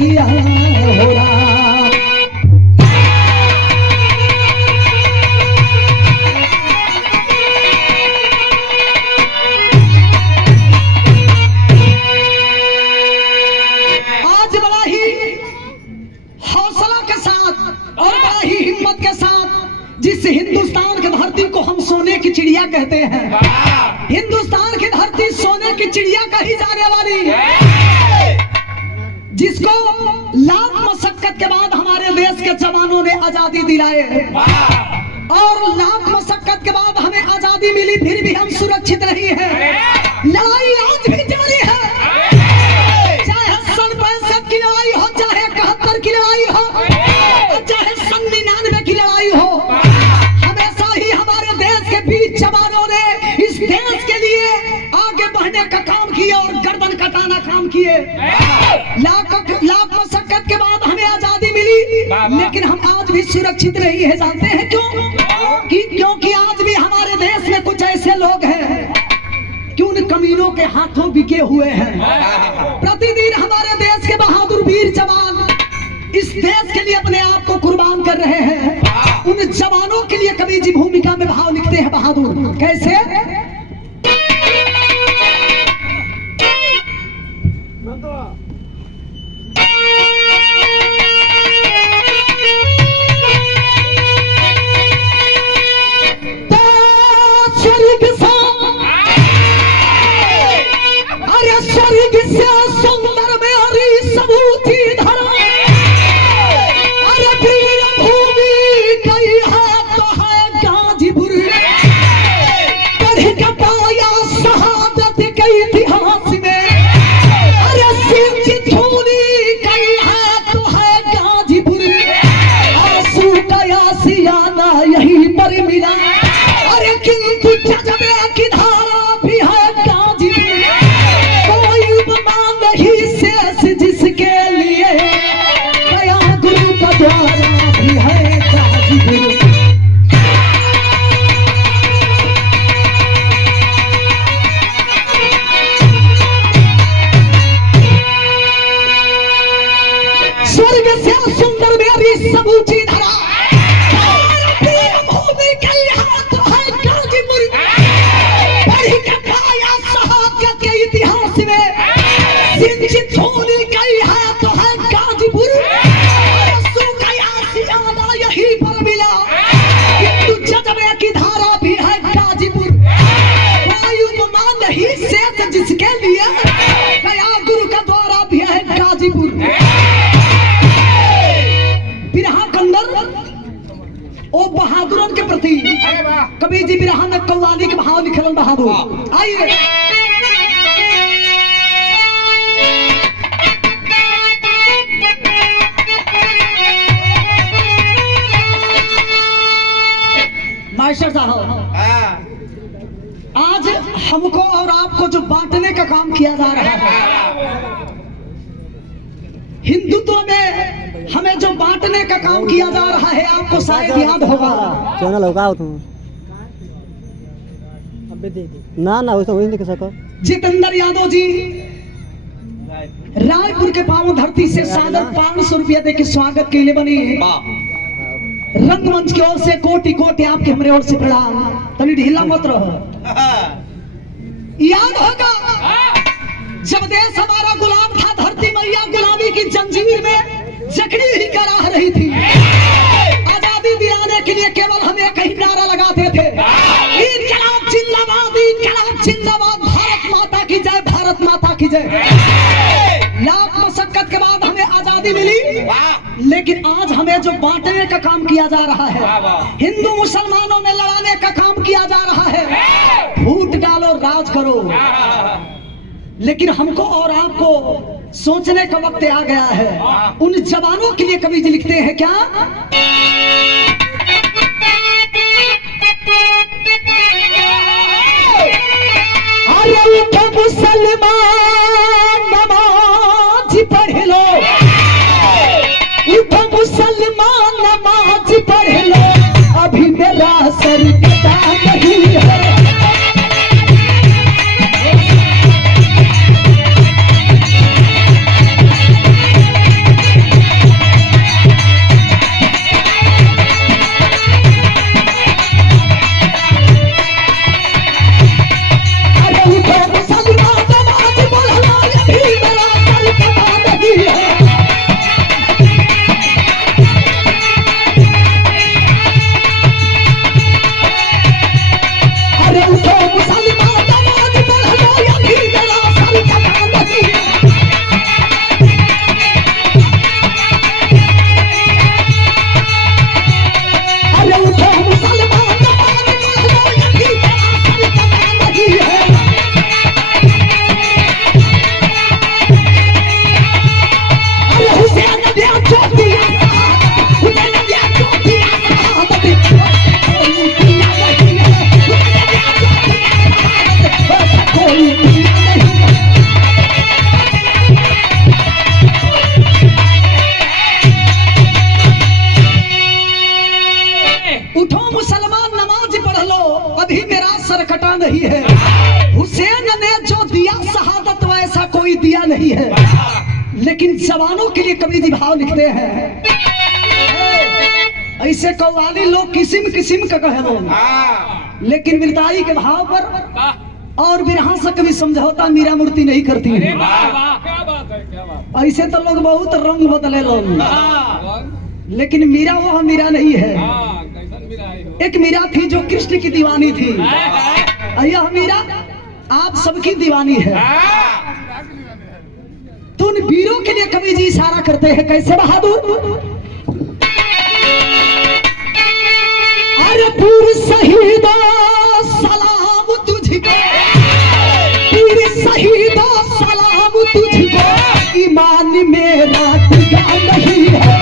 किया हो राम। आज बड़ा ही हौसला के साथ और बड़ा ही हिम्मत के साथ जिस हिंदुस्तान की धरती को हम सोने की चिड़िया कहते हैं, हिंदुस्तान की धरती सोने की चिड़िया कही जाने वाली, जिसको लाख मशक्कत के बाद हमारे देश के जवानों ने आजादी दिलाए और लाख मशक्कत के बाद हमें आजादी मिली, फिर भी हम सुरक्षित नहीं हैं। लड़ाई आज भी जारी है, चाहे सन 65 की लड़ाई हो, चाहे 71 की लड़ाई हो, चाहे सन 99 की लड़ाई हो, हमेशा ही हमारे देश के बीच जवानों ने इस देश के लिए आगे बढ़ने का काम किया और गर्दन कटाना काम किए। लाख मशक्कत के बाद हमें आजादी मिली, लेकिन हम आज भी सुरक्षित नहीं है। जानते हैं क्यों? क्योंकि आज भी हमारे देश में कुछ ऐसे लोग हैं कि उन कमीनों के हाथों बिके हुए हैं। प्रतिदिन हमारे देश के बहादुर वीर जवान इस देश के लिए अपने आप को कुर्बान कर रहे हैं। उन जवानों के लिए कवि जी भूमिका में भाव लिखते हैं बहादुर, कैसे? सुंदर में हरी सबूती धरा, अरे वीर भूमि कई है तो है गाजीपुर, पढ़ के पाया शहादत के इतिहास में, अरे सिंचित खूनी कई है तो है गाजीपुर, आंसू का आशियाना यहीं पर मिला, अरे किंतु जज्बे की धारा भी है गाजीपुर, जिसके लिए गया गुरु का द्वारा भी है गाजीपुर। स्वर्ग से सुंदर मेरी सबूची धरा, भूमि के हाथ है गाजीपुर, पढ़ के पाया शहादत के इतिहास में, सिंचित खूनी कई है तो है गाजीपुर, आंसू का आशियाना यहीं पर मिला, किंतु जज्बे की धारा भी है गाजीपुर, वायुमा नहीं शेष जिसके लिए गया गुरु का द्वारा भी है गाजीपुर। बिरहा कंदर ओ बहादुरन के प्रति कवि जी बिरहा में कव्वाली के भाव लिखलन बहादुर। आइए मास्टर साहब, आज हमको और आपको जो बांटने का काम किया जा रहा है, हिंदुत्व में हमें जो बांटने का काम किया जा रहा है, आपको शायद याद होगा। चैनल होगा तुम ना वैसा वही देख सको। जितेंद्र यादव जी रायपुर के पावन धरती से सादर 500 रुपया दे के स्वागत के लिए बनी है। रंगमंच की ओर से कोटि कोटि आपके हमारे ओर से प्रणाम। तनी ढीला मत रहो। याद होगा जब देश हमारा गुलाम था, धरती मैया गुलामी की जंजीर में जकड़ी ही करा रही थी। आजादी दिलाने के लिए केवल हम एक ही नारा लगाते थे, इनकलाब जिंदाबाद, इनकलाब जिंदाबाद, भारत माता की जय, भारत माता की जय। लाख मशक्कत के बाद हमें आजादी मिली, लेकिन आज हमें जो बांटने का काम किया जा रहा है, हिंदू मुसलमानों में लड़ाने का काम किया जा रहा है, फूट डालो राज करो। लेकिन हमको और आपको सोचने का वक्त आ गया है। उन जवानों के लिए कवि जी लिखते हैं क्या? अरे उठो मुसलमान नमाज पढ़ लो, उठो मुसलमान नमाज पढ़ लो, अभी मेरा सर कटा नहीं है। कोई दिया नहीं है, लेकिन जवानों के लिए कवि जी भाव लिखते हैं। ऐसे कव्वाली लोग किस्म किस्म का कहे, लेकिन विरताई के भाव पर और बिरहा से कभी समझौता मीरा मूर्ति नहीं करती है। ऐसे तो लोग बहुत रंग बदले लोग, लेकिन मीरा वह मीरा नहीं है। एक मीरा थी जो कृष्ण की दीवानी थी, यह मीरा आप सबकी दीवानी है। तो उन वीरों के लिए कवि जी इशारा करते हैं, कैसे बहादुर? अरे पूरी शहीदो सलाम तुझको, पूरी शहीदो सलाम तुझको, ईमान मेरा टिका नहीं है।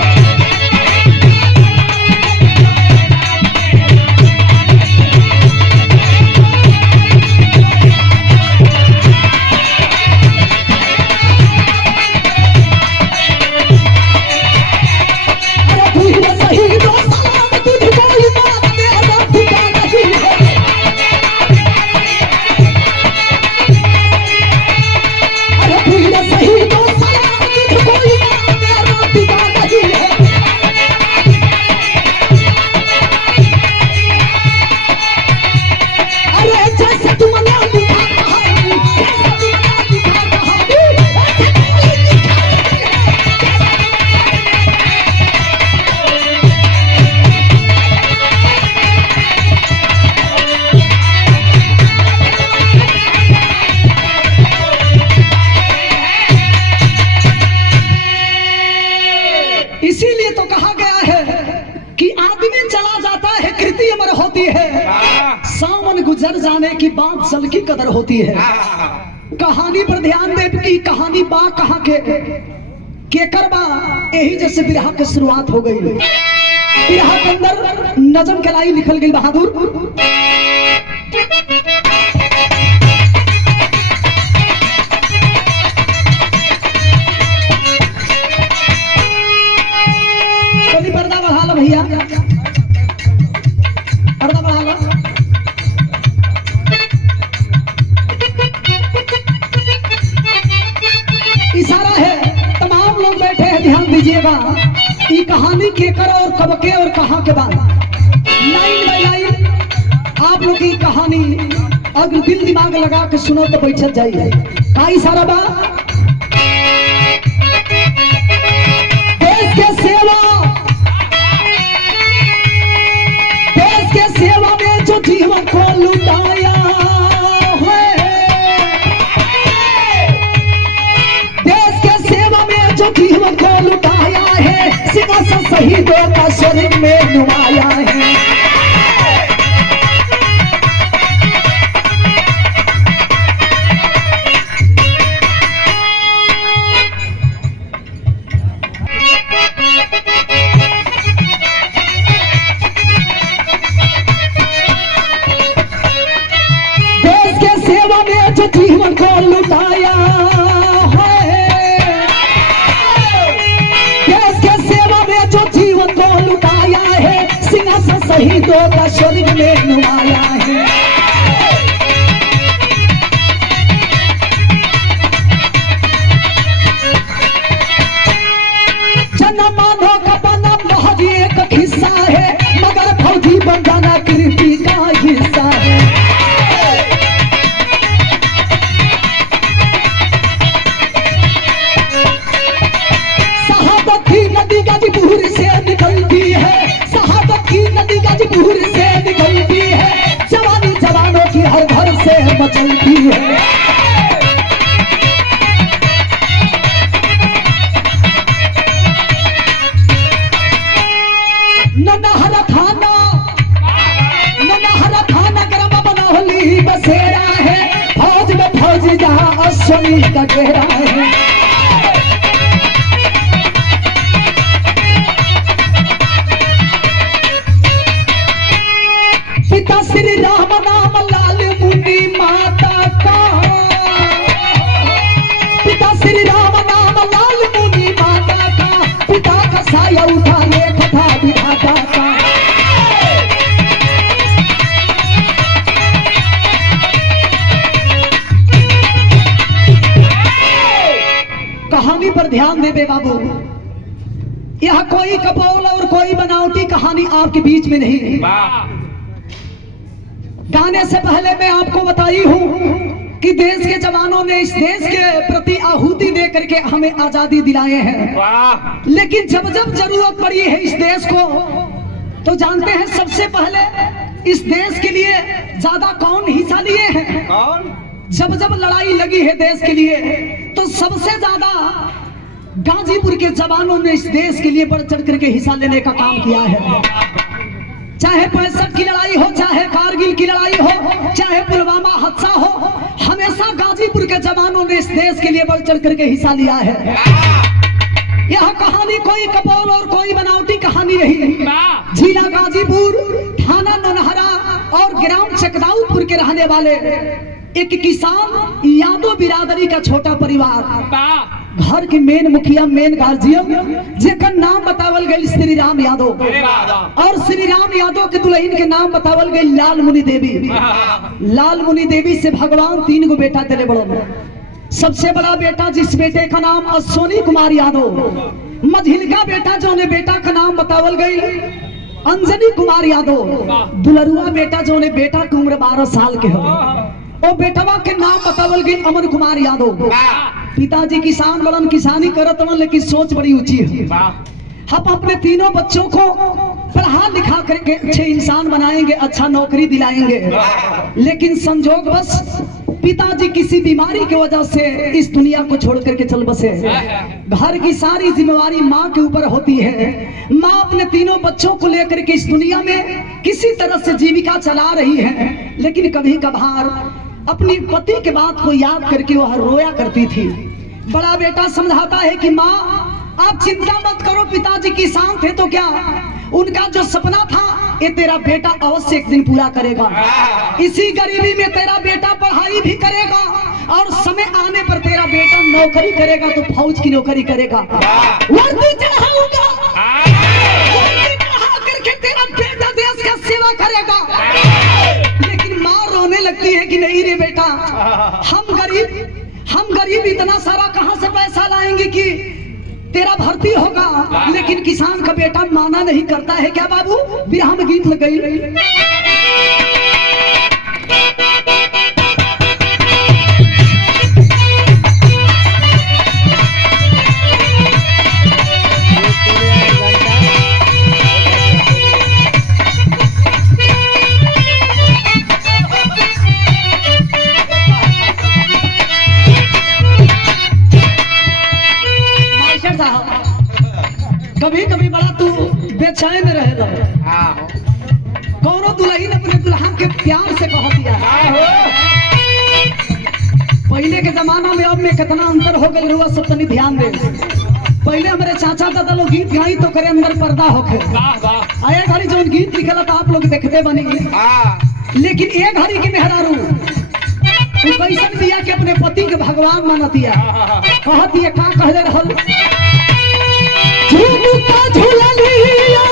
इसीलिए तो कहा गया है कि आदमी चला जाता है कृति अमर होती है, सावन गुजर जाने की बात सल की कदर होती है। कहानी पर ध्यान दे कि कहानी बा कहाँ के कर बा, यही जैसे बिरहा की शुरुआत हो गई। बिरहा के अंदर नजम के लाई लिखल गई बहादुर। पर्दा बढ़ा लो भैया, पर्दा बढ़ा लो। इशारा है, तमाम लोग बैठे हैं, ध्यान दीजिएगा। ये कहानी केकर और कब के और कहां के बाद, लाइन बाय लाइन आप लोग की कहानी अगर दिल दिमाग लगा के सुनो तो बैठ जाइए। का इशारा बा? देश के सेवा, सेवा में जो जीवन को लुटाया है, देश के सेवा में जो जीवन को लुटाया है, सिंहासन शहीदों का स्वर्ग में नुमाया है। जो जीवन को लुटाया है, देश के सेवा में जो जीवन को लुटाया है, सिंहासन शहीदों का स्वर्ग में नुमाया है। जन्म मानव का बना महज एक हिस्सा है, मगर फौजी बन जाना कृति का हिस्सा है। गाजीपुर से निकलती है, शहादत की नदी गाजीपुर से निकलती है, जवानी जवानों की हर घर से मचलती है। ननहरा थाना ग्राम बनौली बसेरा है, फौज में फौज जहाँ अश्वनी का घेरा है। पिता श्री राम नाम लाल मुनि माता का, पिता श्री राम नाम लाल मुनि माता का, पिता का साया उठा लेख था विधाता का। कहानी पर ध्यान दे बे बाबू। यह कोई कपोल और कोई बनावटी कहानी आपके बीच में नहीं। गाने से पहले मैं आपको बताई हूँ कि देश के जवानों ने इस देश के प्रति आहुति दे करके हमें आजादी दिलाए हैं। लेकिन जब जब जरूरत पड़ी है इस देश को, तो जानते हैं सबसे पहले इस देश के लिए ज्यादा कौन हिस्सा लिए हैं? कौन? जब जब लड़ाई लगी है देश के लिए, तो सबसे ज्यादा गाजीपुर के जवानों ने इस देश के लिए बढ़ चढ़ करके हिस्सा लेने का काम किया है। चाहे 65 की लड़ाई हो, चाहे कारगिल की लड़ाई हो, चाहे पुलवामा हादसा हो, हमेशा गाजीपुर के जवानों ने इस देश के लिए बढ़ चढ़ करके हिस्सा लिया है। यह कहानी कोई कपोल और कोई बनावटी कहानी नहीं। जिला गाजीपुर, थाना नौनहरा और ग्राम चकदाऊपुर के रहने वाले एक किसान यादव बिरादरी का छोटा परिवार, घर के मेन मुखिया, मेन गार्जियन, जेकर नाम बतावल गई श्री राम यादव, और श्री राम यादव के दुल्हन के नाम बतावल गई लाल मुनि देवी। लाल मुनि देवी से भगवान 3 गो बेटा दिले बड़ो। सबसे बड़ा बेटा जिस बेटे का नाम अश्विनी कुमार यादव, मझिलका बेटा जो ने बेटा का नाम बतावल गई अंजनी कुमार यादव, दुलरुआ बेटा जो ने बेटा की उम्र 12 साल के हो, और बेटवा के नाम बतावल गई अमन कुमार यादव। पिताजी किसान बड़न, किसानी करत बड़न, लेकिन सोच बड़ी ऊंची है। हम अपने तीनों बच्चों को पढ़ा लिखा करके अच्छे इंसान बनाएंगे, अच्छा नौकरी दिलाएंगे, लेकिन संजोग बस पिताजी किसी बीमारी की वजह से इस दुनिया को छोड़ करके चल बसे। घर की सारी जिम्मेवारी माँ के ऊपर होती है। माँ अपने तीनों बच्चों को लेकर के इस दुनिया में किसी तरह से जीविका चला रही है, लेकिन कभी कभार अपनी पति के बात को याद करके वह रोया करती थी। बड़ा बेटा समझाता है कि माँ आप चिंता मत करो, पिताजी किसान थे तो क्या, उनका जो सपना था ये तेरा बेटा अवश्य एक दिन पूरा करेगा। इसी गरीबी में तेरा बेटा पढ़ाई भी करेगा, और समय आने पर तेरा बेटा नौकरी करेगा तो फौज की नौकरी करेगा। वर्दी चढ़ाऊंगा, वर्दी चढ़ा करके तेरा बेटा देश का सेवा करेगा। लेकिन माँ रोने लगती है कि नहीं रे बेटा, हम गरीब इतना सारा कहाँ से पैसा लाएंगे कि तेरा भर्ती होगा। लेकिन किसान का बेटा माना नहीं करता है। क्या बाबू, बिरहा में गीत लग गई। कभी कभी बड़ा तू बेचैन रहेला। कौनो दुल्हन अपने दुल्हन के प्यार से कह दिया। पहले के जमाना में अब में कितना अंतर हो गया हुआ, सब तनी ध्यान दे। पहले हमारे चाचा दादा लोग गीत गाई तो करे अंदर पर्दा होके आया घड़ी जो गीत लिखला तो आप लोग देखते बनी। लेकिन एक घड़ी की मेहरारू कैसन दिया कि अपने पति के भगवान मानतिया, कहतिया का कहले रहल, झूमता झूललिया,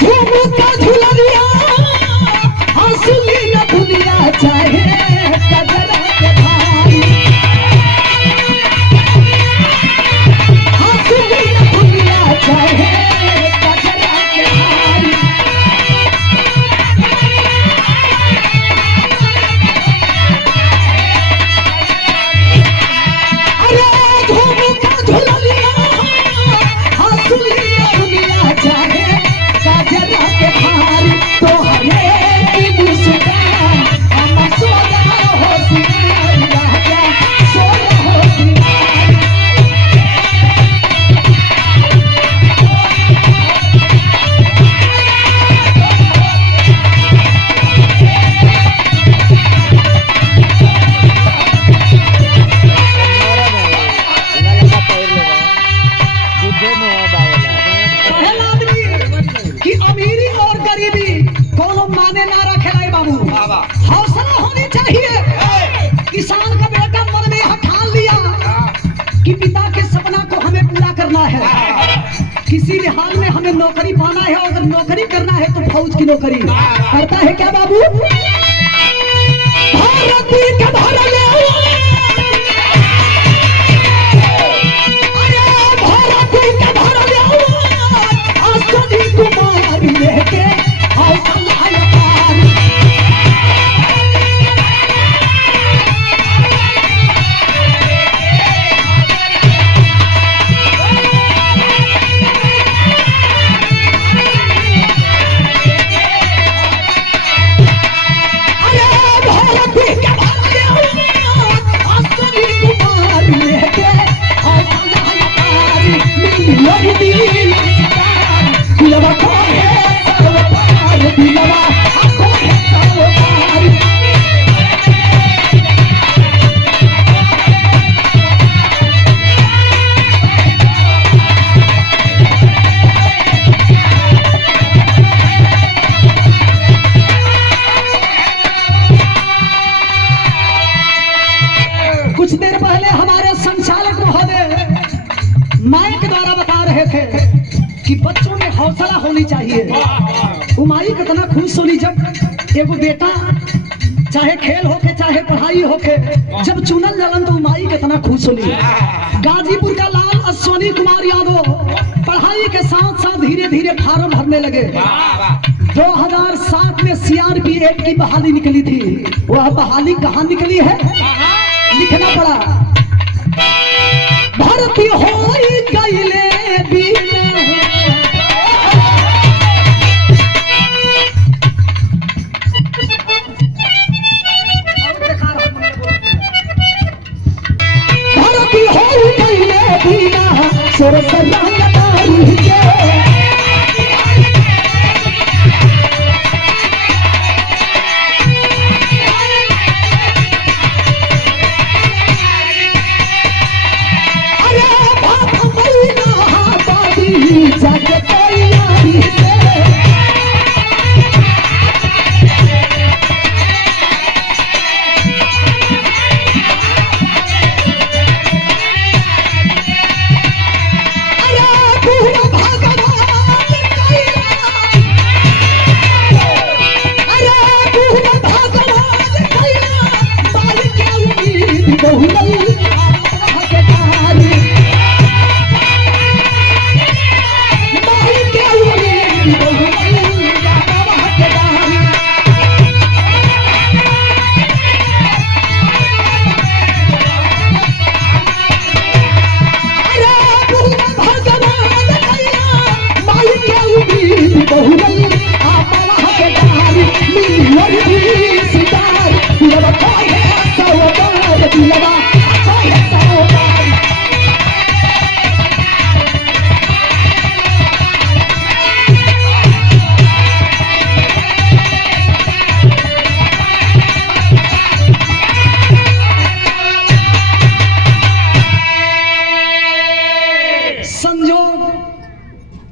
झूमता झूललिया, हंसली न दुनिया चाहे कजरा के भाई, हंसली न दुनिया चाहे कजरा के भाई। हौसला होनी चाहिए। किसान का बेटा मन में यह ठान लिया कि पिता के सपना को हमें पूरा करना है, किसी भी हाल में हमें नौकरी पाना है, अगर नौकरी करना है तो फौज की नौकरी। करता है क्या बाबू? भारत के भरले देखे कि बच्चों में हौसला होनी चाहिए। उमाई कितना खुश होनी जब एगो बेटा चाहे खेल होके चाहे पढ़ाई होके जब चुनल जलन तो उमाई कितना खुश होनी। गाजीपुर का लाल अश्वनी कुमार यादव पढ़ाई के साथ साथ धीरे धीरे फार्म भरने लगे। 2007 में CRPF की बहाली निकली थी। वह बहाली कहाँ निकली है लिखना पड़ा। भर्ती हो गईले भर्ती हो गईले बिना सरसराई के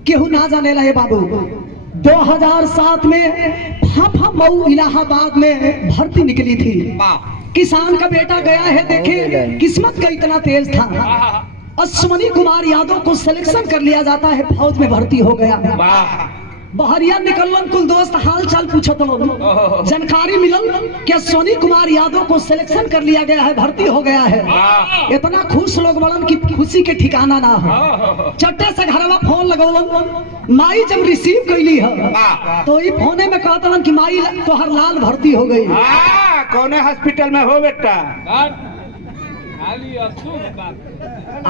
केहू ना जाने लगे बाबू। 2007 में फाफा मऊ इलाहाबाद में भर्ती निकली थी। किसान का बेटा गया है देखे किस्मत का इतना तेज था। अश्वनी कुमार यादव को सिलेक्शन कर लिया जाता है, फौज में भर्ती हो गया। बहरिया निकलन कुल दोस्त हाल चाल पूछत हो। जानकारी मिलल कि अश्वनी कुमार यादव को सिलेक्शन कर लिया गया है, भर्ती हो गया है। इतना खुश लोग बड़न की खुशी के ठिकाना ना हो। चट्टे से घरवा फोन लगौलन। माई जब रिसीव कैली है तो ई फोने में कहतलन कि माई तोहर लाल भर्ती हो गई। कौने हॉस्पिटल में हो बेटा?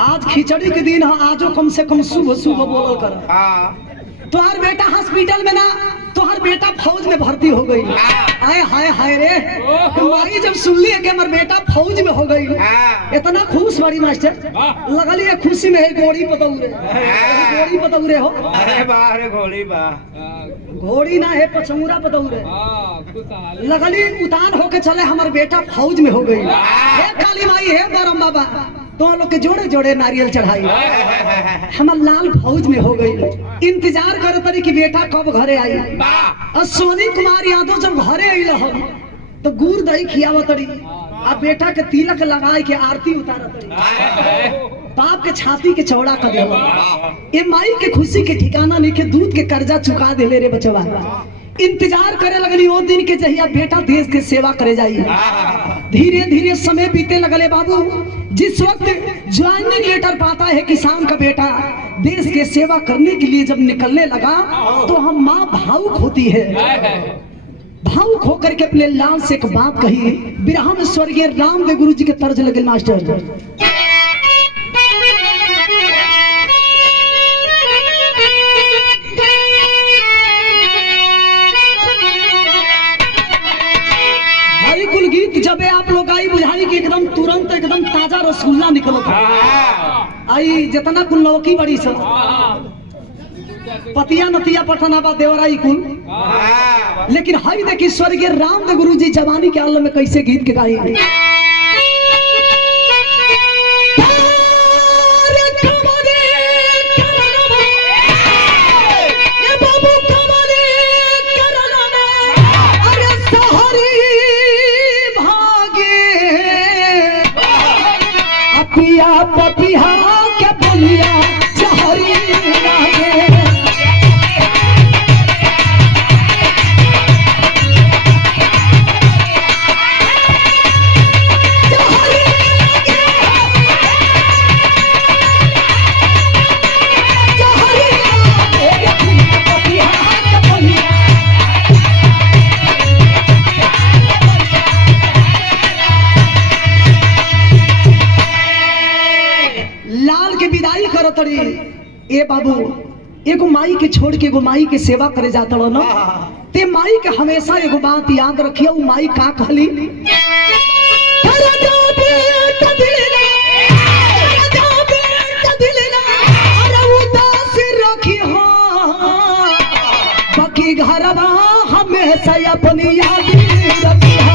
आज खिचड़ी के दिन है, आजो कम से कम सुबह सुबह बोलल कर। तोहर बेटा हॉस्पिटल में ना, तोहर बेटा फौज में भर्ती हो गई। आए हाय हाय रे माई जब सुनली है कि हमार बेटा फौज में हो गई इतना खुश बड़ी मास्टर लगली है। खुशी में है घोड़ी पतौरे, घोड़ी पतौरे हो। अरे वाह रे घोड़ी वाह, घोड़ी ना है पचौरा पतौरे। लगली उतान होके चले हमार बेटा फौज में हो गई। हे काली माई है बरम बाबा तो लोग के जोड़े जोड़े नारियल चढ़ाई। हमार लाल फौज में हो गई। इंतजार करे तरी कि बेटा कब घरे आई। अश्वनी कुमार यादव जब घरे आई तो गुड़ दही खियाव तरी आ बेटा के तिलक लगाए के आरती उतार तरी। बाप के छाती के चौड़ा कर देवा। ये माई के खुशी के ठिकाना नहीं के दूध के कर्जा चुका देले रे बचवा। इंतजार करे लगली वो दिन के जहिया बेटा देश के सेवा करे जाई। धीरे धीरे समय बीते लगले बाबू। जिस वक्त ज्वाइनिंग लेटर पाता है किसान का बेटा देश के सेवा करने के लिए जब निकलने लगा तो हम माँ भावुक होती है। भावुक होकर के अपने लाल से एक बात कही। बिरहा में स्वर्गीय रामदेव गुरु जी के तर्ज लगे मास्टर। कुल गीत जब आप लोग आई बुझाई कि एकदम तुरंत एकदम ताजा रसगुल्ला निकलो आई जितना कुल लौकी बड़ी सब पतिया नतिया पठनाबा देवराई कुल। लेकिन हाई देखी स्वर्गीय रामदेव गुरु जी जवानी के आलम में कैसे गीत के गाई। पपिया के बोलिया चहरी करत रही ए बाबू एगो माई के छोड़ के एगो माई के सेवा करे जाता रहो ना ते माई के हमेशा एगो बात याद रखियो उ माई का कहली बाकी घरवा हमेशा अपनी याद रखिया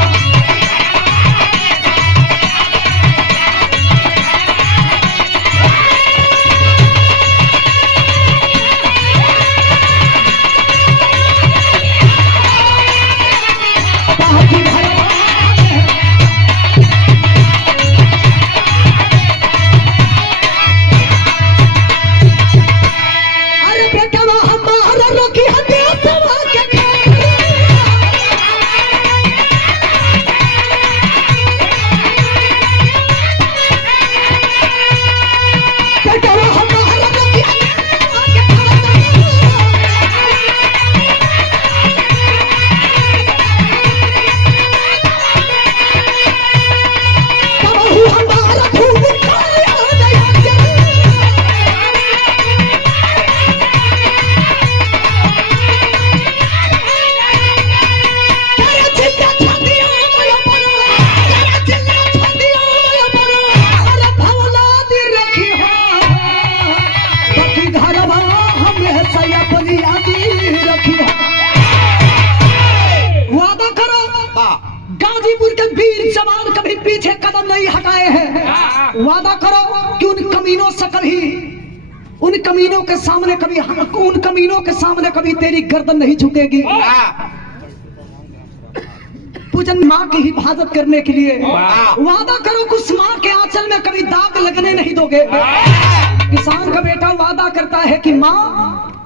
गाजीपुर के वीर जवान कभी पीछे कदम नहीं हटाए हैं। वादा करो कि उन कमीनों से कभी उन कमीनों के सामने कभी तेरी गर्दन नहीं झुकेगी। पूजन माँ की हिफाजत करने के लिए वादा करो कि उस माँ के आंचल में कभी दाग लगने नहीं दोगे। किसान का बेटा वादा करता है कि माँ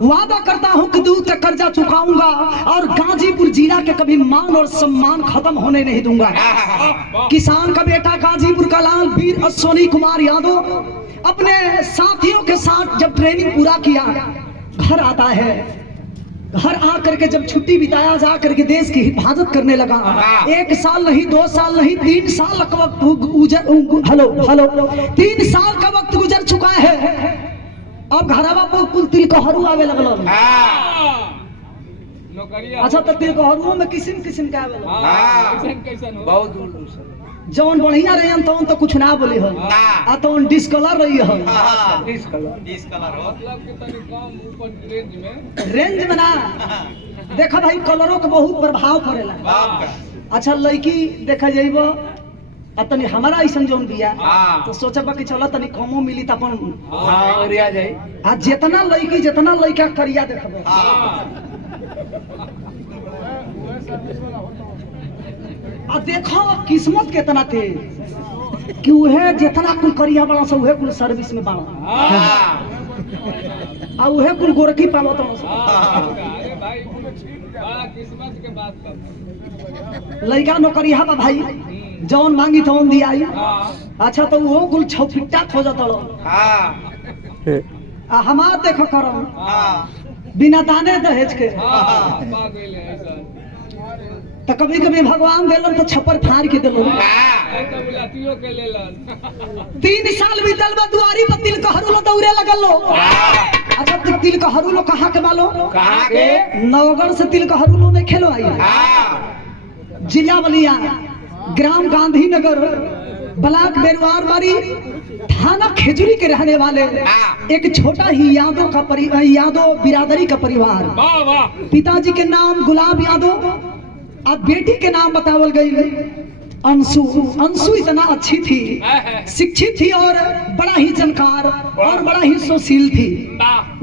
वादा करता हूँ कि दूध का कर्जा चुकाऊंगा और गाजीपुर जिला के कभी मान और सम्मान खत्म होने नहीं दूंगा। किसान का बेटा गाजीपुर का लाल वीर अश्वनी कुमार यादव अपने साथियों के साथ जब ट्रेनिंग पूरा किया घर आता है। घर आकर के जब छुट्टी बिताया जा करके देश की हिफाजत करने लगा। 1 साल नहीं 2 साल नहीं 3 साल का वक्त हेलो 3 साल का वक्त गुजर चुका है। अब घरवा पर कुल तिलकहरू आवे लगल। अच्छा तो तिलकहरू में किस्म किस्म का आवे लगल। बहुत दूर दूर से जौन बढ़िया रही तौन तो कुछ ना बोली हो आ तौन डिस्कलर रही हो। रेंज में ना देखा भाई कलरों का बहुत प्रभाव पड़ेला। अच्छा लड़की देखा जाइब आ तनी हमारा ऐसा जौन बिया तो सोचबा कि चलो तनी कमो मिली त अपन ओरिया जाई। आ जितना लड़की जितना लड़का करिया देखबो आ देखो किस्मत कितना थे कि उहे जितना कुल करिया बड़ा सा उहे कुल सर्विस में बड़ा आ उहे कुल गोरखी पावत अरे भाई बड़ा किस्मत के बात कर। लड़का नौकरिया बा भाई जौन मांगी तौन दियाई। अच्छा तो वो कुल छौफिट्टा खोजत रहो आ हमार देखो करो बिना दाने दहेज के तो कभी कभी भगवान देलन तो छप्पर फाड़ के देलन। 3 साल बीतल बा दुआरी पर तिलकहरू लो दौड़े लगल लो। अच्छा तो तिलकहरू लो कहाँ के बालो कहाँ के नवगढ़ से तिलकहरू लो ने खेलो आई जिला बलिया ग्राम गांधीनगर ब्लॉक बेरवारबाड़ी थाना खेजूरी के रहने वाले एक छोटा ही यादव बिरादरी का परिवार। पिताजी के नाम गुलाब यादव अब बेटी के नाम बतावल गई अंशु। अंशु इतना अच्छी थी, शिक्षित थी और बड़ा ही जानकार और बड़ा ही सुशील थी।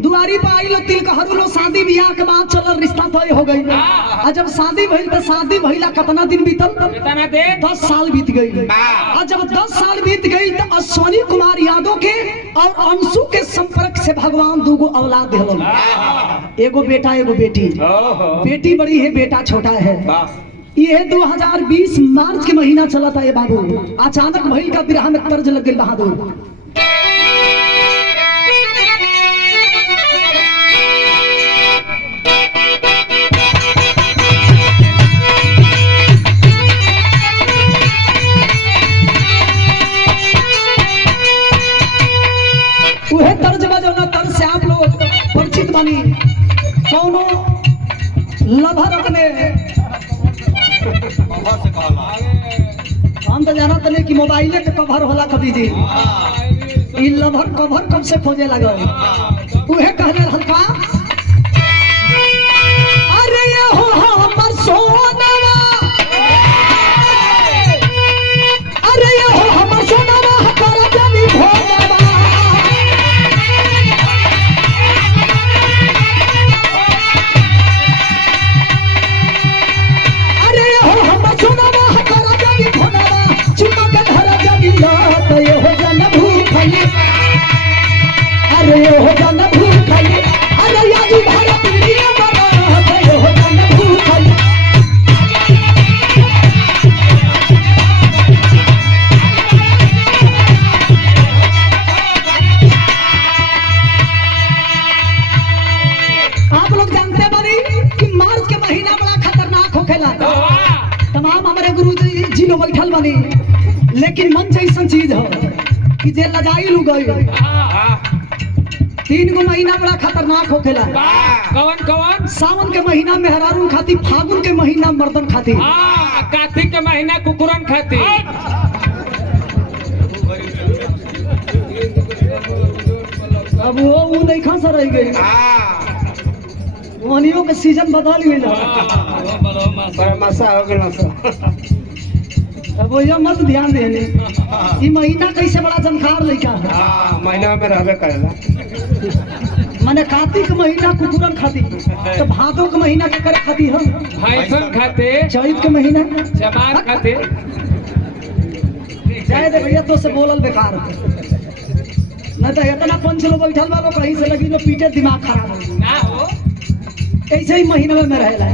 दुआरी पर आई लो तिलकहरू लो शादी ब्याह के बाद चलल रिश्ता तय हो गई। और जब शादी भइल तो शादी भइला कितना दिन बीतल 10 साल बीत गई। और जब 10 साल बीत गई तो अश्वनी कुमार यादव के और अंशु के संपर्क से भगवान दूगो औलाद दिलन। एगो बेटा एगो बेटी। बेटी बड़ी है बेटा छोटा है। ये 2020 मार्च के महीना चला था ये बाबू। अचानक भइल का बिरहा में तर्ज लग गई बहादुर। उहे तर्ज बानी कौनो लभर अपने हम तो जानत नहीं कि मोबाइले के कवर होला कभी जी ई लभर कवर कब से खोजे लगल उहे कहले हल्का अरे ये हो हमर सोनवा अरे ये हो हमर सोनवा कर जनी भोनवा अरे ये हो हमर सोनवा कर जनी भोनवा चुमा के धर जनी लात ये हो जन भूखली अरे ये हो जन भूखली अरे यादी भारत दुनिया बना ये हो जन भूखली आप लोग जानते बानी कि मार्च के महीना बड़ा खतरनाक होखेला तमाम हमारे गुरु जी लोग बैठल बानी लेकिन मन जैसन चीज हो कि जे लजाई लू गई 3 गो महीना बड़ा खतरनाक होखेला कवन कवन सावन के महीना में हरारून खाती फागुन के महीना मर्दन खाती कार्तिक के महीना कुकुरन खाती अब वो नहीं खा रह गई वनियों के सीजन बदल गई मसा हो गया अब वो मत ध्यान देने ये महीना कैसे बड़ा जनकार लड़का है महीना में रहबे करेला माने कार्तिक महीना कुकुरन खाती तो भादो के महीना के करे खाती हम भैंसन खाते चैत के महीना चमार खाते जाए दे भैया तो से बोलल बेकार है नहीं तो इतना पंच लोग बैठल बा लोग कहीं से लगी लो पीटे दिमाग खराब हो ना हो ऐसे ही महीना में रहेला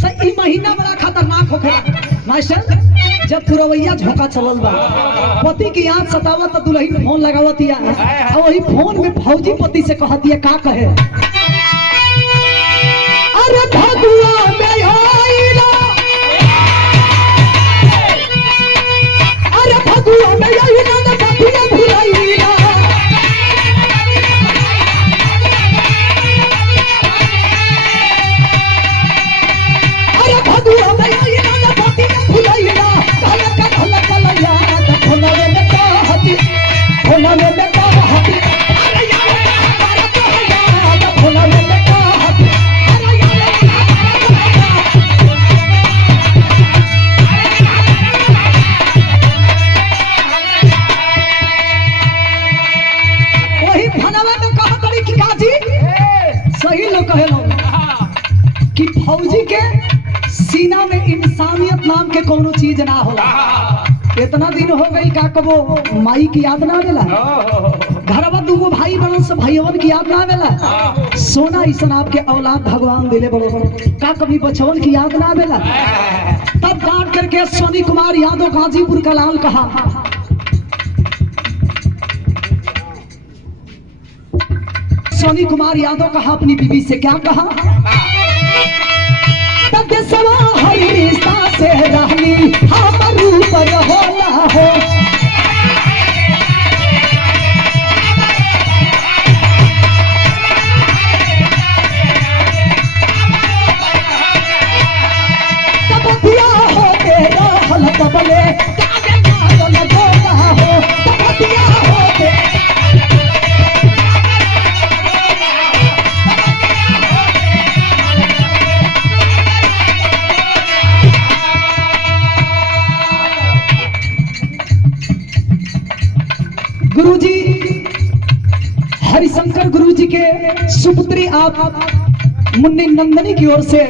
तो ई महीना बड़ा खतरनाक होखेला मास्टर जब पुरवैया झोंका चलल बा पति की याद सतावत तो दुल्हन फोन लगावतिया और वही फोन में फौजी पति से कहतिया का कहे अरे भगुआ में आईला अरे भगुआ में आईला ना भगुआ भुलाईला अरे भगुआ में आईला ना भगुआ भुलाईला काला का भला काला याद भोला में कहती भोला में कहती अरे यार हमारा तो याद भोला में कहती अरे वही भनवा में कहा तरी कि काजी सही लोग कहे लोग कि फौजी के सीना में इंसानियत नाम के कोनो चीज ना होला इतना दिन हो गई का कबो माई की याद ना आवेला घरवा दूगो भाई बनन से भाईवन की याद ना आवेला सोना ऐसा आपके औलाद भगवान दिले बड़ो का कभी बचवन की याद ना आवेला तब डांट करके सोनी कुमार यादव गाजीपुर का लाल कहा सोनी कुमार यादव कहा अपनी बीवी से क्या कहा तब सवा हरी रिश्ता से रहनी हम ऊपर होला हो तब दिया हो के रहल तबले कागे कागल गोला हो तब दिया हो के गुरुजी हरिशंकर गुरुजी के सुपुत्री आप मुन्नी नंदनी की ओर से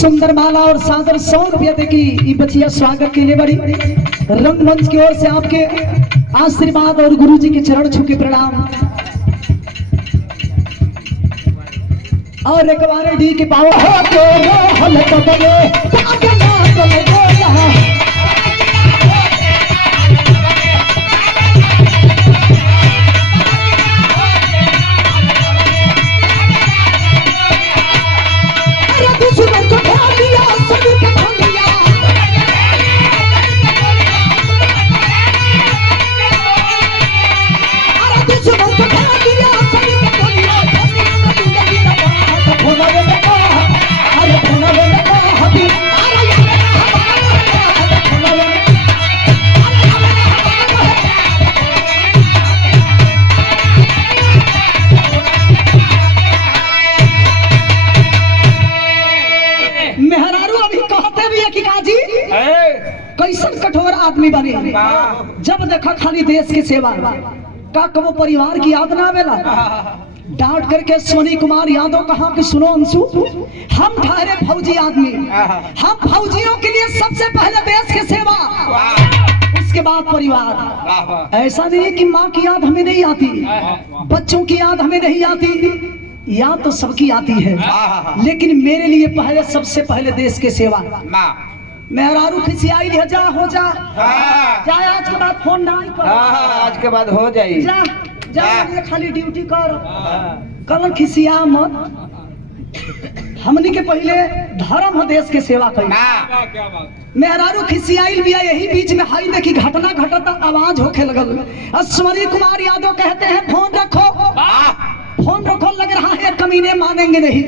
सुंदर माला और सादर 100 रुपया दे की ये बचिया स्वागत के लिए बड़ी रंगमंच की ओर से आपके आशीर्वाद और गुरुजी के चरण छू के प्रणाम और एक बार डी के पाओ हो तो रोहल कबले ताके ना चले गोला कैसन कठोर आदमी बने जब देखा खाली देश की सेवा का कबो परिवार की याद ना आवेला। डांट करके सोनी कुमार यादव कहा कि सुनो अंशु, हम ठहरे फौजी आदमी, हम फौजियों के लिए सबसे पहले देश की सेवा, उसके बाद परिवार। ऐसा नहीं है कि माँ की याद हमें नहीं आती, बच्चों की याद हमें नहीं आती, याद तो सबकी आती है, लेकिन मेरे लिए पहले सबसे पहले देश की सेवा। मेहरारू खिसियाई ले जा हो जा जा, आज के बाद फोन ना कर, आज के बाद हो जाई। जा जा, ये खाली ड्यूटी कर, कल खिसिया मत। हमनी के पहले धर्म है देश के सेवा करी। मेहरारू खिसियाई भी यही बीच में हाई देखी घटना घटता आवाज होके लगल। अश्वनी कुमार यादव कहते हैं फोन रखो, फोन रखो, लग रहा है कमीने मानेंगे नहीं।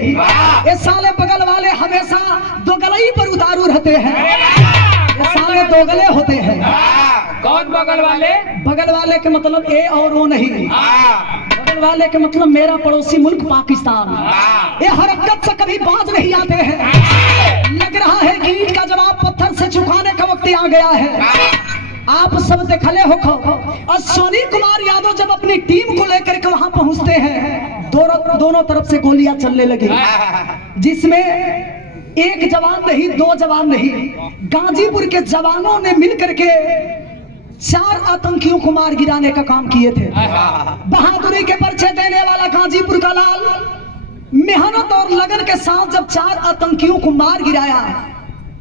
ये साले बगल वाले हमेशा दोगलई पर उतारू रहते हैं, ये साले दोगले होते हैं। कौन बगल वाले? बगल वाले के मतलब ए और वो नहीं, बगल वाले के मतलब मेरा पड़ोसी मुल्क पाकिस्तान। ये हरकत से कभी बाज नहीं आते हैं। लग रहा है कि ईंट का जवाब पत्थर से चुकाने का वक्त आ गया है। आप सब देखले हो और सोनी कुमार यादव जब अपनी टीम को लेकर के वहां पहुंचते हैं, दोनों तरफ से गोलियां चलने लगी, जिसमें एक जवान नहीं, दो जवान नहीं, गाजीपुर के जवानों ने मिलकर के 4 आतंकियों को मार गिराने का काम किए थे। बहादुरी के परिचय देने वाला गाजीपुर का लाल मेहनत और लगन के साथ जब 4 आतंकियों को मार गिराया,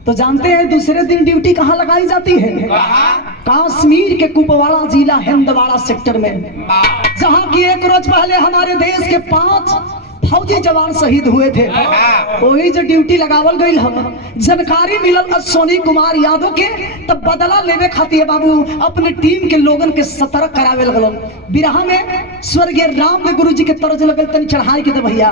तो जानते हैं दूसरे दिन ड्यूटी कहाँ लगाई जाती है? कश्मीर के कुपवाड़ा जिला हिंदवाड़ा सेक्टर में, जहाँ की एक रोज पहले हमारे देश के 5 फौजी जवान शहीद हुए थे। वही जो ड्यूटी लगावल गई, हम जानकारी मिलल सोनी कुमार यादव के, तब बदला लेवे खातिर बाबू अपने टीम के लोगन के सतर्क करावे लगल। बिरहा में स्वर्गीय रामदेव गुरु जी के तरज लगल, तन चढ़ाई के दे भैया।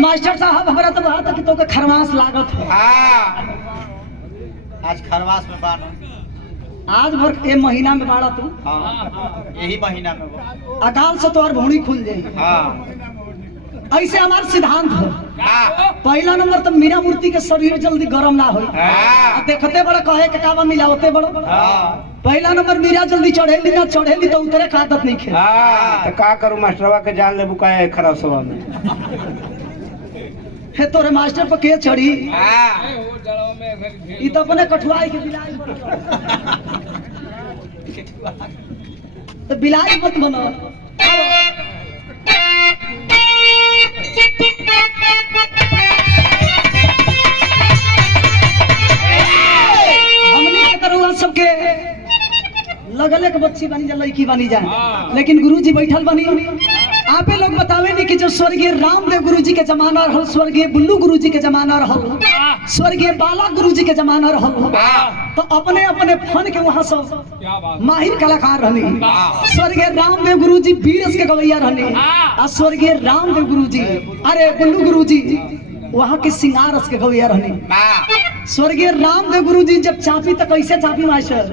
मास्टर साहब हमारा तो बात कि तो के खरवास लागत है। आज खरवास में बाढ़, आज भर ये महीना में बाढ़ा तू, यही महीना में बा। अकाल से तो और भूणी खुल जाए। ऐसे हमारा सिद्धांत है। पहला नंबर तो मीरा मूर्ति के शरीर जल्दी गर्म ना हो, देखते बड़ा कहे के काबा मिलावते बड़ा। पहला नंबर मीरा जल्दी चढ़ेली ना चढ़ेली तो उतरे का आदत नहीं खे। तो का करूं मास्टरवा के जान ले बुकाए खराब सवाल में। हे तोरे मास्टर पर के चढ़ी, ई तो अपने कठुआई के बिलाई तो बिलाई मत बनो। हमने के तरह सबके लगले के बच्ची बनी जा, लड़की बनी जाए, लेकिन गुरुजी बैठल बनी। आपे लोग बतावे नहीं कि जब स्वर्गीय रामदेव गुरुजी के जमाना रहल, स्वर्गीय बुल्लू गुरुजी के जमाना रहल, स्वर्गीय बाला गुरुजी के जमाना रहल, तो अपने अपने फन के वहां सब माहिर कलाकार रहनी। स्वर्गीय रामदेव गुरुजी बीरस के गवैया रहनी, और स्वर्गीय रामदेव गुरुजी अरे बुल्लू गुरुजी वहां के सिंगार रस के गवैया रहनी। स्वर्गीय रामदेव गुरुजी जब चापी तो कैसे चापी मास्टर?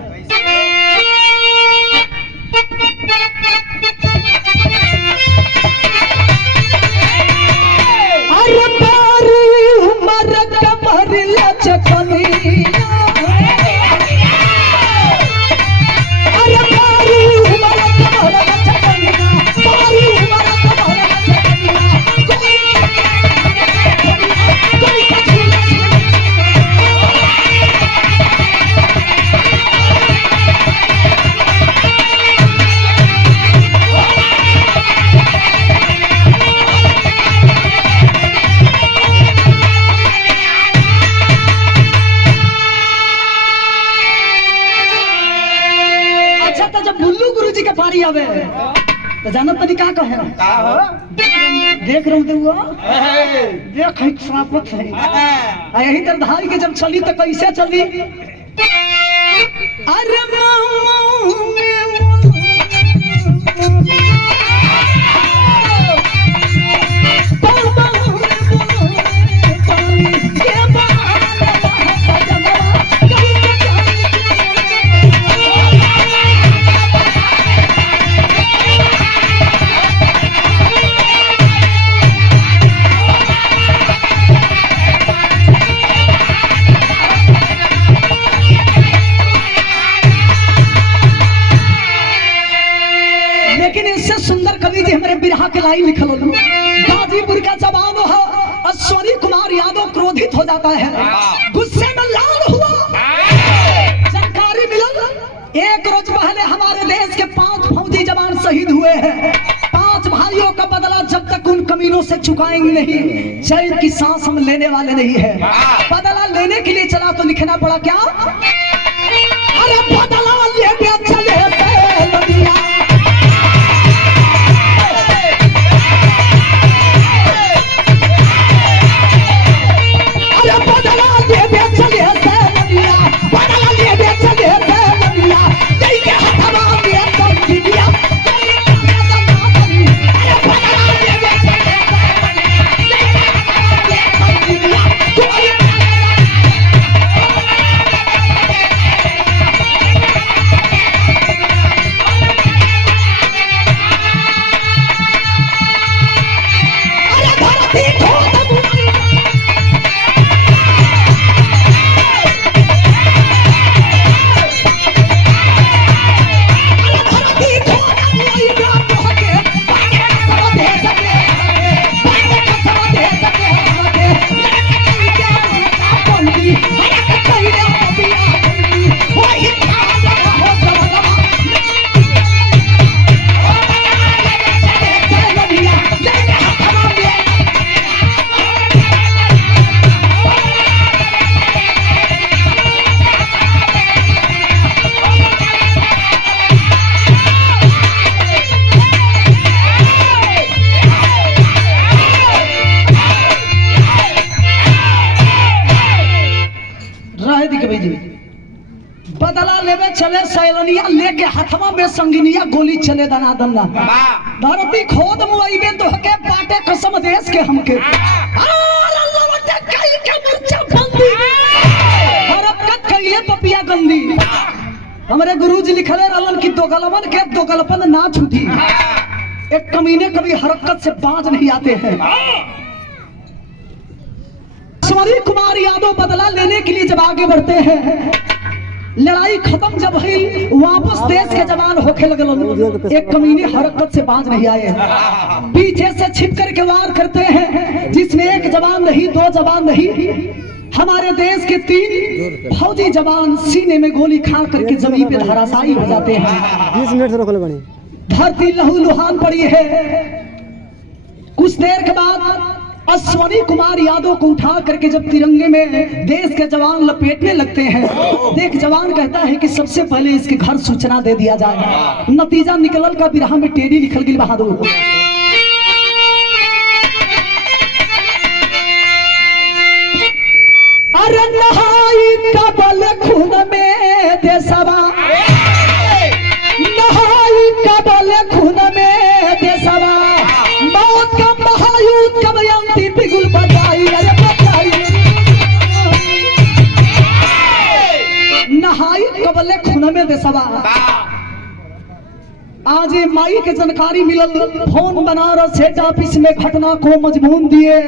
तो जाना तरीका कहे देख रहा हूँ देख सापत है यही तर धारी के जब चली तो कैसे चली? अरे लेकिन इससे सुंदर कवि जी हमारे बिरहा के लाइन लिखल होलो। गाजीपुर का जवान हो अश्वनी कुमार यादव क्रोधित हो जाता है, गुस्से में लाल हुआ। जानकारी मिलल एक रोज पहले हमारे देश के 5 फौजी जवान शहीद हुए हैं। 5 भाइयों का बदला जब तक उन कमीनों से चुकाएंगे नहीं, चैन की सांस हम लेने वाले नहीं है। बदला लेने के लिए चला तो लिखना पड़ा क्या, अरे बदला लेने चले लड़िया। अरे बदला लेने चले लड़िया, बदला लेने चले लड़िया, नहीं के हथवा में तो दिया। बदला लेवे चले सैलनिया, लेके हथवा में संगिनिया, गोली चले दना दन्ना। धरती खोद मुआइबे तो के बाटे कसम देश के हमके। लवटे कई के मुर्चा बंदी, हरकत कइले पपिया गंदी। हमरे गुरुजी लिखले रहलन कि दोगलवन के दोगलपन ना छूटी। एक कमीने कभी हरकत से बाज नहीं आते हैं। अश्वनी कुमार यादव बदला लेने के लिए जब आगे बढ़ते हैं, लड़ाई खत्म जब हुई, वापस देश के जवान होके लगल। एक कमीने हरकत से बाज नहीं आए, पीछे से छिप करके वार करते हैं, जिसमें एक जवान नहीं, 2 जवान नहीं, हमारे देश के 3 फौजी जवान सीने में गोली खा करके जमीन पे धराशायी हो जाते हैं। 20 मिनट से रोकले बनी, धरती लहूलुहान पड़ी है। कुछ देर के बाद अश्वनी कुमार यादव को उठा करके जब तिरंगे में देश के जवान लपेटने लगते हैं, एक जवान कहता है कि सबसे पहले इसके घर सूचना दे दिया जाए। नतीजा निकलल का बिरहा में टेढ़ी लिखल गई बहादुर। अरे नहाई कबल खून में देशवा, नहाई कबल खून में देशवा, मौत का महायुद्ध कब अंतिम बिगुल बजाई। अरे बजाई नहाई कबल खून में देशवा। आज ये माई के जानकारी मिलल, फोन बनारस हेड ऑफिस में घटना को मजबून दिए।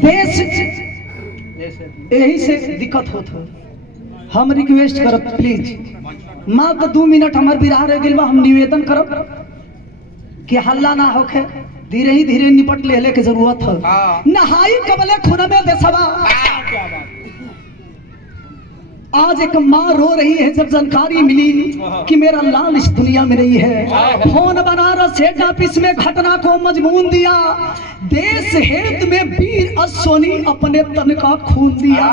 देश यही से दिक्कत होता। हम रिक्वेस्ट करब प्लीज मात्र 2 मिनट हमार बिरहा रह गइल बा, हम निवेदन करब कि हल्ला ना होखे, धीरे ही धीरे निपट लेले के जरूरत है। नहाई कबले खून में देशवा। आज एक माँ रो रही है जब जानकारी मिली कि मेरा लाल इस दुनिया में नहीं है। फोन बनारस हेड ऑफिस में घटना को मजबून दिया। देश हित में वीर अश्वनी अपने तन का खून दिया।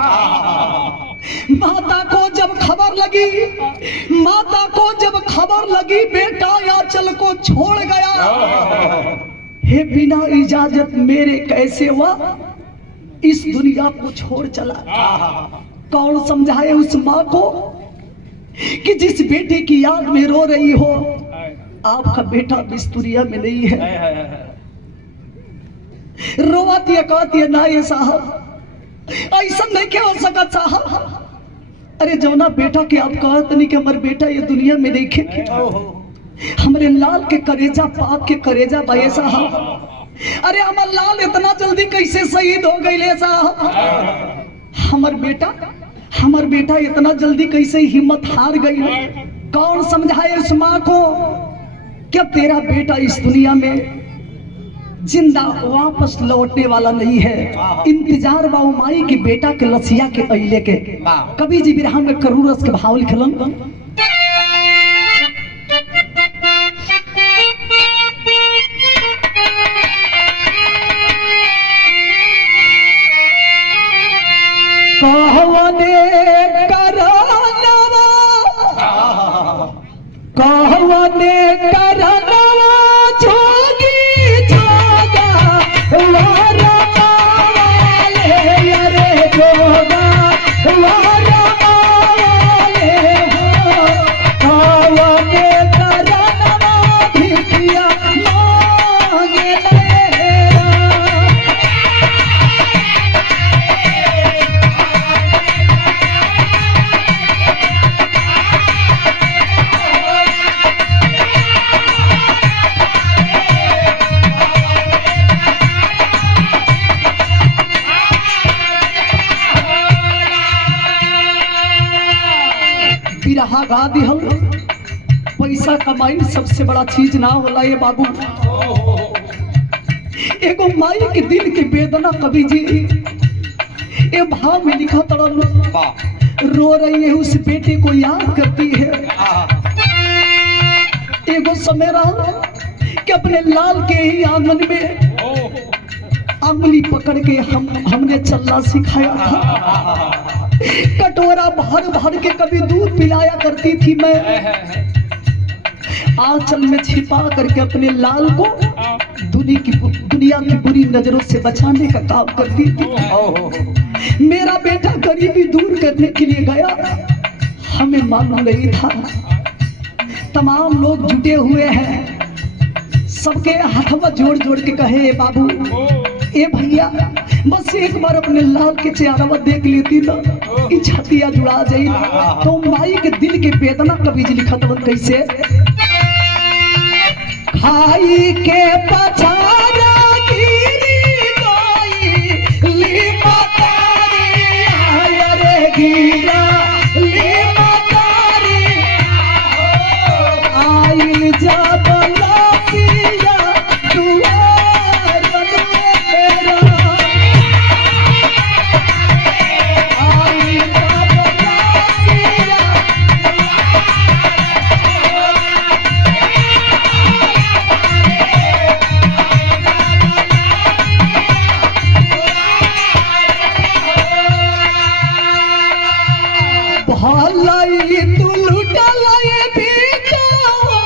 माता को जब खबर लगी, माता को जब खबर लगी बेटा आंचल को छोड़ गया। हे बिना इजाजत मेरे कैसे हुआ इस दुनिया को छोड़ चला। कौन समझाए उस माँ को कि जिस बेटे की याद में रो रही हो, आपका बेटा इस दुनिया में नहीं है। रोवाती कहती ना ये साहब ऐसा नहीं क्या हो सका साहब। अरे जौना बेटा के आप कहत नहीं कि हमारे बेटा ये दुनिया में नहीं खे, हमारे लाल के करेजा पाप के करेजा भाई साहब। अरे हमारे लाल इतना जल्दी कैसे शहीद हो गए साहब। हमार बेटा इतना जल्दी कैसे हिम्मत हार गई। कौन समझाए उस माँ को क्या तेरा बेटा इस दुनिया में जिंदा वापस लौटने वाला नहीं है। इंतजार बाऊ माई की बेटा के लसिया के अइले के। कवि जी बिरहा में करुण रस के भाव लिखलन। कहवने करनवा कहवने करनवा जोगी जोगा वारा वाले अरे जोगा वारा वाले हो। कहवने करनवा भिखिया मांगे तेरा। बिरहा गा दिहल। पैसा कमाई सबसे बड़ा चीज ना होला ये बाबू। एगो माई के दिल की वेदना कवि जी ए भाव में लिखा तड़न। रो रही है उस बेटे को याद करती है। एगो समय रहा कि अपने लाल के ही आंगन में अंगुली पकड़ के हमने चलना सिखाया था। कटोरा भर भर के कभी दूध पिलाया करती थी मैं। आंचल में छिपा करके अपने लाल को दुनिया की बुरी नजरों से बचाने का काम करती थी। मेरा बेटा गरीबी दूर करने के लिए गया, हमें मालूम नहीं था। तमाम लोग जुटे हुए हैं, सबके हाथ जोड़ जोड़ के कहे बाबू ए भैया बस एक बार अपने लाल के चेहरा देख लेती ना, ई छतिया जुड़ा जाई। तो माई के दिल के वेदना कवि जी लिखत बन कैसे। खाई के पछाड़ा गिरी गई ली मतारी आय रे गिरा ली मतारी आइल जब लसिया दुआर मेरा। आइल जब लसिया भलाई तू लुटलाई बिकावा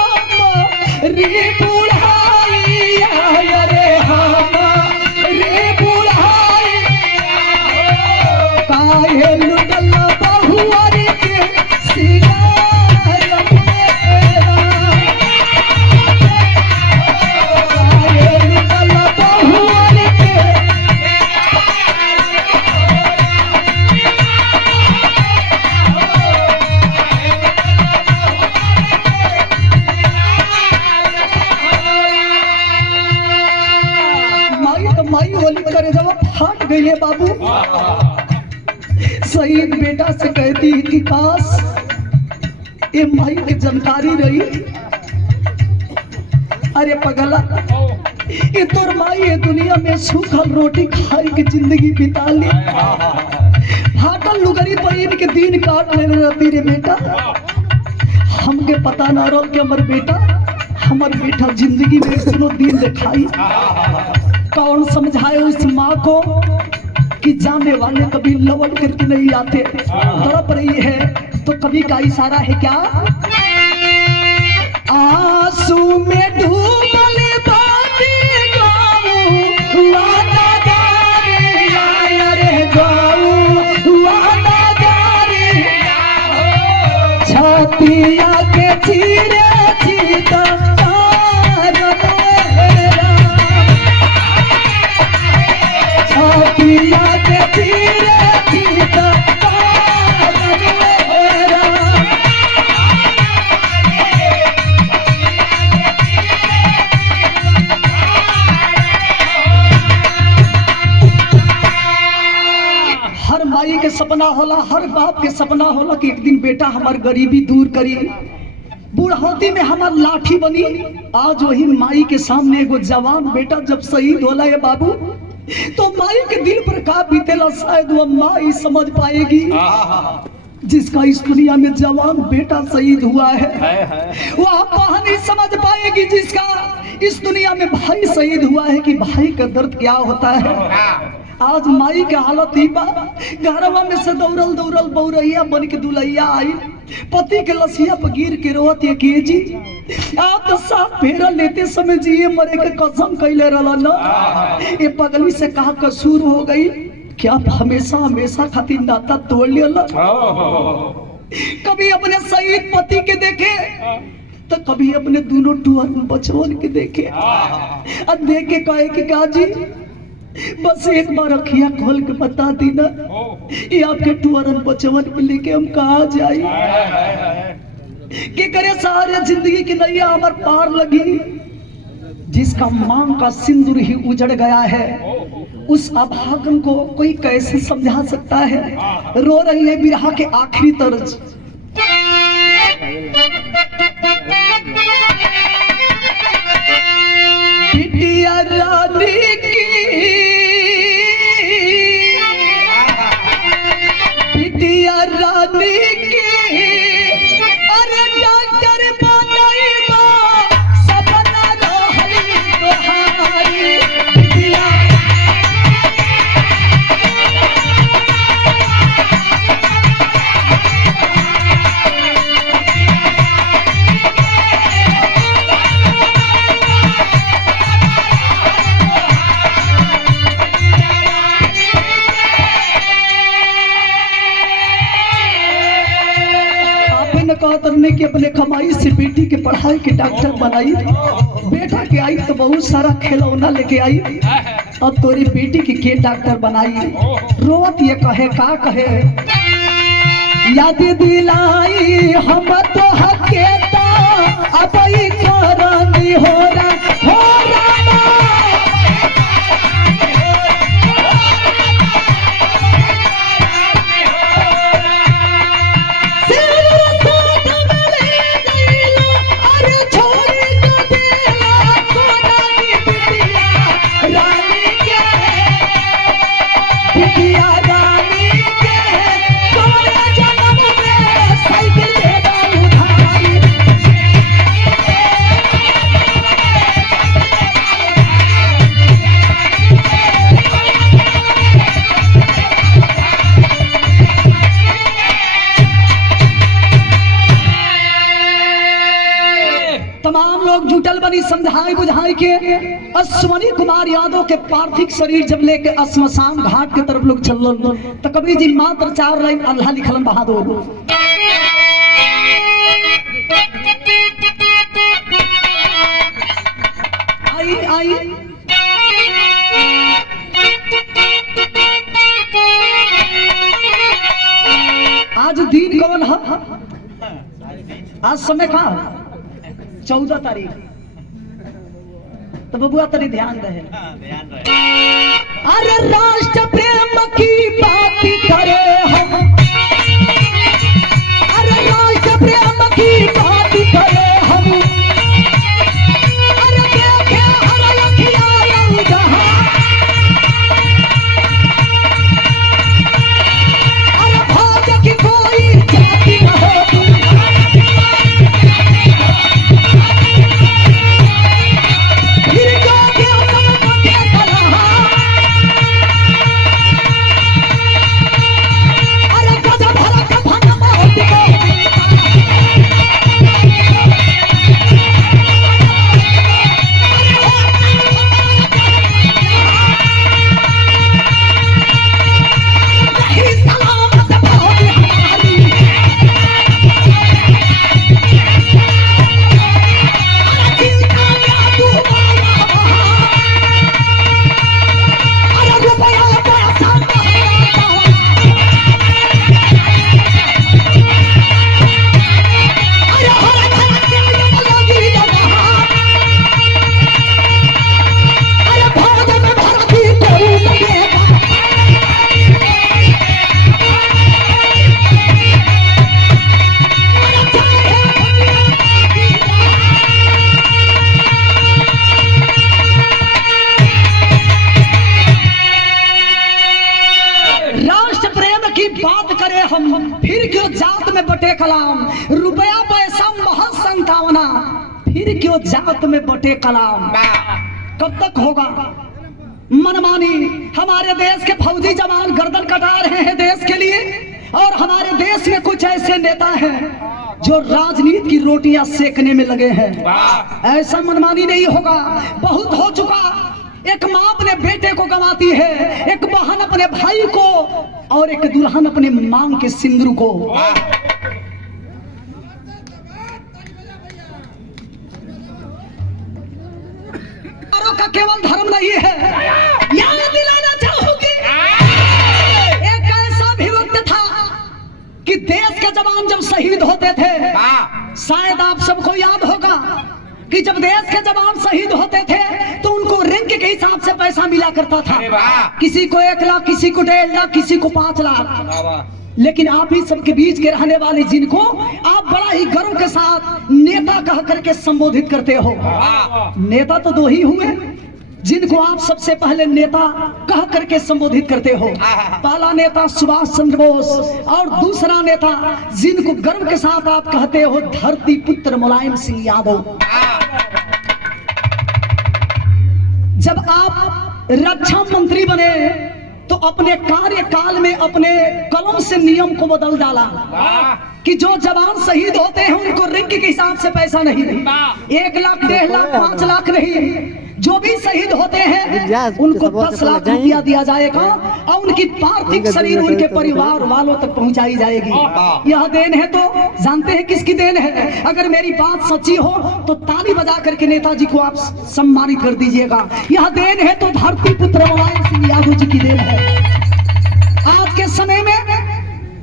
रे बुढ़ाई आय रे हामा रे बुढ़ाई काहे लुटल बहुअर के सिंगार मेरा। काहे लुटल बहुअर के माई होली करे जब फाट गई बाबू। शहीद बेटा से कहती कि काश ये माई की जानकारी रही। अरे पगला ये तोर माई है दुनिया में सूखल रोटी खाई के जिंदगी बिता ली। फाटल लुगरी पहिन के दिन काट ले रहती रे बेटा। हमके पता ना रहो कि हमार बेटा जिंदगी में सुनो दिन दिखाई। कौन समझाए उस माँ को कि जाने वाले कभी लौट करके नहीं आते। तड़प रही है तो कभी का इशारा है क्या। आंसू में डूबल बाटी गाऊं वादागारी आय रे गाऊं वादागारी छतिया के चीरे चीता छतिया के चीरे चीता हर माई के सपना होला, हर बाप के सपना होला कि एक दिन बेटा हमार गरीबी दूर करी। बुढ़ौती में हमार लाठी बनी। आज वही माई के सामने एगो जवान बेटा जब शहीद होला है बाबू, तो माई के दिल पर का बीतेला शायद वो माई समझ पाएगी। जिसका इस दुनिया में जवान बेटा शहीद हुआ है वो आप नहीं समझ पाएगी। जिसका इस दुनिया में भाई शहीद हुआ है कि भाई का दर्द क्या होता है। आज माई के हालत ही बा, घरवा में से दौड़ल दौड़ल बौरैया बन के दुलैया आई, पति के लसिया पर गिर के रोत ये के जी आप तो साथ फेरा लेते समय जिए मरे के कसम कैले रहला ना। ये पगली से कहा कसूर हो गई, क्या हमेशा हमेशा खातिर नाता तोड़ लिया। कभी अपने शहीद पति के देखे तो कभी अपने दोनों टुअन बचवन के देखे, अब देख के कहे कि काजी बस एक बार अखियां खोल के बता दी ना, ये आपके टुअरन बचवन के लेके हम कहा जाए कि करे सारे जिंदगी की नैया हमार पार लगी। जिसका मांग का सिंदूर ही उजड़ गया है, उस अभागन को कोई कैसे समझा सकता है। रो रही है बिरहा के आखिरी तर्ज। बिटिया रानी की, बिटिया रानी की, अरे डॉक्टर बनाइबा सपना रहली तोहारी। बिटिया तरने की अपने कमाई से बेटी के पढ़ाई के डॉक्टर बनाई, बेटा के आई तो बहुत सारा खिलौना लेके आई, अब तोरी बेटी के डॉक्टर बनाई। रोवत ये कहे का कहे, याद दिलाई हम तो हकेता अब ही करनी हो रहा जुटल बनी समझाई बुझाई के। अश्वनी कुमार यादव के पार्थिव शरीर जब लेके श्मशान घाट के तरफ लोग चल, तो कबीर जी मात्र 4 लाइन अल्लाह लिखलन बहादुर। आई आई आज दिन कौन है, आज समय का 14 तारीख, तो बबुआ तरी ध्यान रहे। अरे राष्ट्र प्रेम की बात करे हम, अरे राष्ट्र प्रेम की बात करे हम, अरे देखे हर लखिया जहां, अरे भाग्य की कोई जाति न हो कलाम, रुपया पैसा महज 57, फिर क्यों जात में बटे कलाम। कब तक होगा मनमानी? हमारे देश के फौजी जवान गर्दन कटा रहे हैं देश के लिए, और हमारे देश में कुछ ऐसे नेता हैं जो राजनीति की रोटियां सेकने में लगे हैं। ऐसा मनमानी नहीं होगा, बहुत हो चुका। एक माँ अपने बेटे को गंवाती है, एक बहन अपने भाई को, और एक दुल्हन अपने मांग के सिंदूर को। का केवल धर्म नहीं है, याद दिलाना चाहूंगी एक ऐसा भी वक्त था कि देश के जवान जब शहीद होते थे, शायद आप सबको याद होगा कि जब देश के जवान शहीद होते थे तो उनको रैंक के हिसाब से पैसा मिला करता था। किसी को 1 लाख, किसी को 1.5 लाख, किसी को 5 लाख। लेकिन आप ही सबके बीच के रहने वाले जिनको आप बड़ा ही गर्व के साथ नेता कह करके संबोधित करते हो, नेता तो 2 ही हुए जिनको आप सबसे पहले नेता कह करके संबोधित करते हो। पहला नेता सुभाष चंद्र बोस, और दूसरा नेता जिनको गर्व के साथ आप कहते हो धरती पुत्र मुलायम सिंह यादव। जब आप रक्षा मंत्री बने तो अपने कार्यकाल में अपने कलम से नियम को बदल डाला कि जो जवान शहीद होते हैं उनको रैंक के हिसाब से पैसा नहीं, 1 लाख, 1.5 लाख, 5 लाख नहीं, जो भी शहीद होते हैं उनको 10 लाख रुपया दिया जाएगा और उनकी पार्थिव शरीर उनके परिवार वालों तक पहुंचाई जाएगी। यह देन है तो जानते हैं किसकी देन है? अगर मेरी बात सच्ची हो तो ताली बजा करके नेताजी को आप सम्मानित कर दीजिएगा। यह देन है तो धरती पुत्र मुलायम सिंह यादव जी की देन है। आज के समय में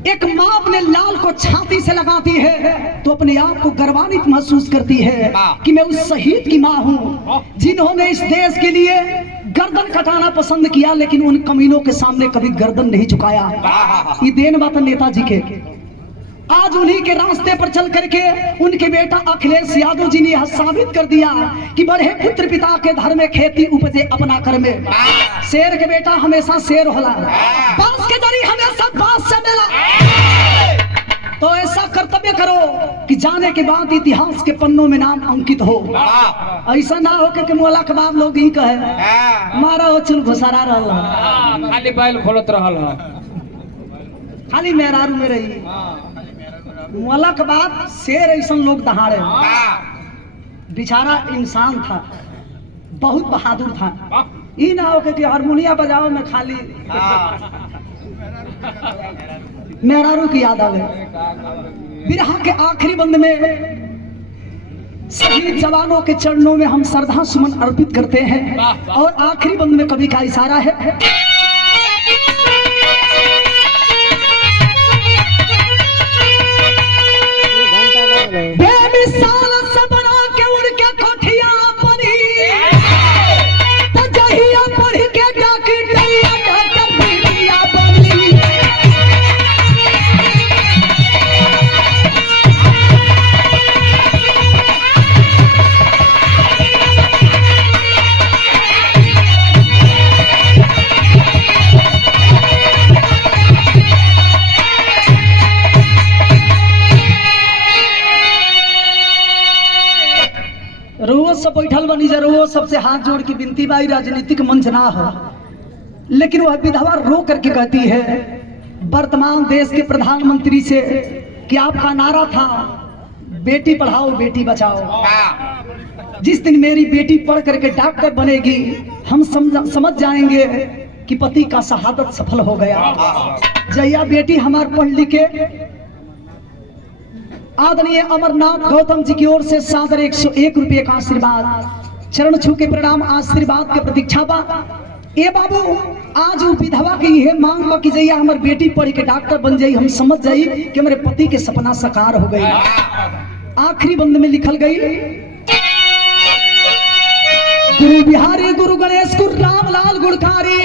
एक माँ अपने लाल को छाती से लगाती है तो अपने आप को गर्वान्वित महसूस करती है कि मैं उस शहीद की माँ हूँ जिन्होंने इस देश के लिए गर्दन कटाना पसंद किया, लेकिन उन कमीनों के सामने कभी गर्दन नहीं झुकाया। ये देन बात नेताजी के। आज उन्हीं के रास्ते पर चल करके उनके बेटा अखिलेश यादव जी ने यह साबित कर दिया कि बड़े पुत्र पिता के घर में खेती उपजे अपना कर में। शेर के बेटा हमेशा शेर होला, बांस के जरी हमेशा बांस से मिला। तो ऐसा कर्तव्य करो कि जाने के बाद इतिहास के पन्नों में नाम अंकित हो। ऐसा ना हो कि मोला के बाद लोग ही कहे मारा हो चुल घुसरा रहा, खाली बैल खोलत रहल है, खाली मेहरारू में रही। मोला के बाद शेर ऐसा लोग दहाड़े। बेचारा इंसान था, बहुत बहादुर था। ये ना हो कि हारमोनिया बजाओ में खाली मेहरारू की याद आवे। बिरहा के आखिरी बंद में शहीद जवानों के चरणों में हम श्रद्धा सुमन अर्पित करते हैं, और आखिरी बंद में कवि का इशारा है। बेमिसाल सपना के उड़ के कोठिया बनी, तजहिया पढ़ के डाकी डैया डॉक्टर बिटिया बनी। रोज सब बैठल बनी जरूर सबसे हाथ जोड़ के विनती बाई, राजनीतिक मंच ना हो, लेकिन वह विधवा रो करके कहती है वर्तमान देश के प्रधानमंत्री से कि आपका नारा था बेटी पढ़ाओ बेटी बचाओ। जिस दिन मेरी बेटी पढ़ करके डॉक्टर बनेगी हम समझ जाएंगे कि पति का शहादत सफल हो गया। जया बेटी हमार पढ़ लिखे आदरणीय अमरनाथ गौतम जी की ओर से सादर 101 रुपये का आशीर्वाद, चरण छू के प्रणाम, आशीर्वाद के प्रतीक्षा बा। ए बाबू आज वो विधवा की यह मांग बा कि जइया हमार बेटी पढ़ के डॉक्टर बन जाई, हम समझ जाई कि हमारे पति के सपना साकार हो गई। आखिरी बंद में लिखल गई, गुरु बिहारी गुरु गणेश गुरु रामलाल गुणकारी।